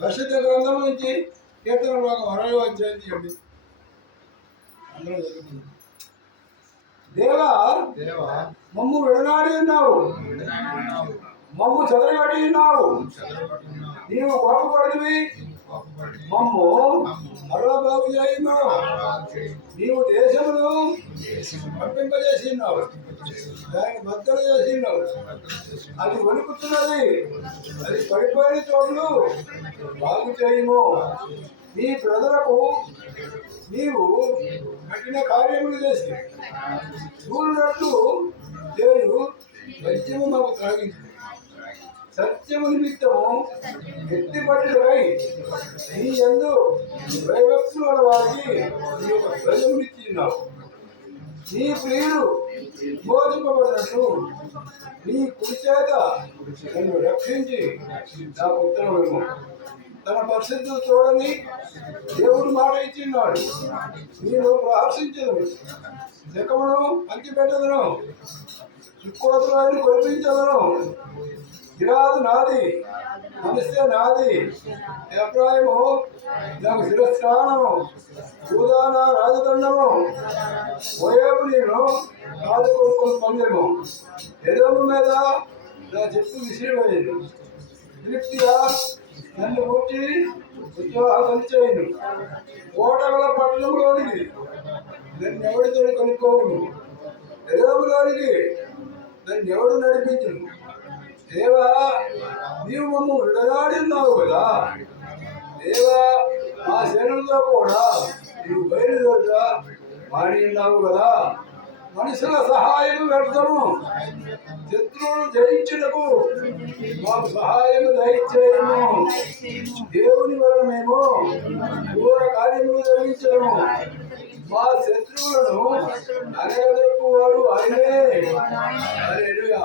పరిశుద్ధ గ్రంథం నుంచి కీర్తన భాగం 60వ అధ్యాయం తీయండి. అందరూ చదువుకుందాం. దేవా మమ్ము విడనాడి ఉన్నావు, మమ్ము చెదరగొట్టి ఉన్నావు. నీవు కోపపడివి, మమ్ము మరలా బాగు చేయున్నావు. నీవు దేశమును పంపింపజేసి ఉన్నావు, దానికి బద్దలు చేసి ఉన్నావు. అది వణుకుతున్నది, అది పడిపోయిన చోట్లు బాగు చేయము. నీ ప్రజలకు నీవు కఠిన కార్యములు చేసి చూడనట్లు చేయు సత్యము మాకు త్రాగించు. సత్యము నిమిత్తము ఎత్తిపట్టుకై నీ యందు భయభక్తులు గల వారికి నీ యొక్క ప్రజలనిచ్చిన్నావు. నీ ప్రియుడు విమోచింపబడినట్లు నీ కుడి చేత నన్ను రక్షించి నాకు ఉత్తరమేమో. తన పరిస్థితులు చూడని దేవుడు మాట ఇచ్చిన్నాడు. నేను ప్రహర్షించదు, శకమును పంచిపెట్టదును, చుక్కోతులను కొలిపించదును. గిరాదు నాది, మనస్సే నాది. అభిప్రాయము నాకు శిరస్నానము, యూదాన రాజదండము. ఓయేపు నేను రాజు కొడుకుని పొందెము. ఎదోము మీద నా చెప్పు విసిరిపోయాను. ఫిలిప్పియా నన్ను ముట్టి ఉద్యోగం చేయను. ఓటగల పట్టణంలోనికి నన్ను ఎవడితో కొనుక్కోవును. ఎదోములోనికి నన్ను ఎవడు నడిపించును. దేవా నీవు మమ్ము విడనాడి ఉన్నావు కదా. దేవా మా శరీరంలో కూడా నీవు బయలుదేరుగా మాడి ఉన్నావు కదా. మనుషుల సహాయము వ్యర్థము, శత్రువును జయించుటకు మాకు సహాయము దయచేయము. దేవుని వలన మేము దూర కార్యములు జరిగించము. మా శత్రువులను అనగదొక్కువాడు ఆయనే. హల్లెలూయా.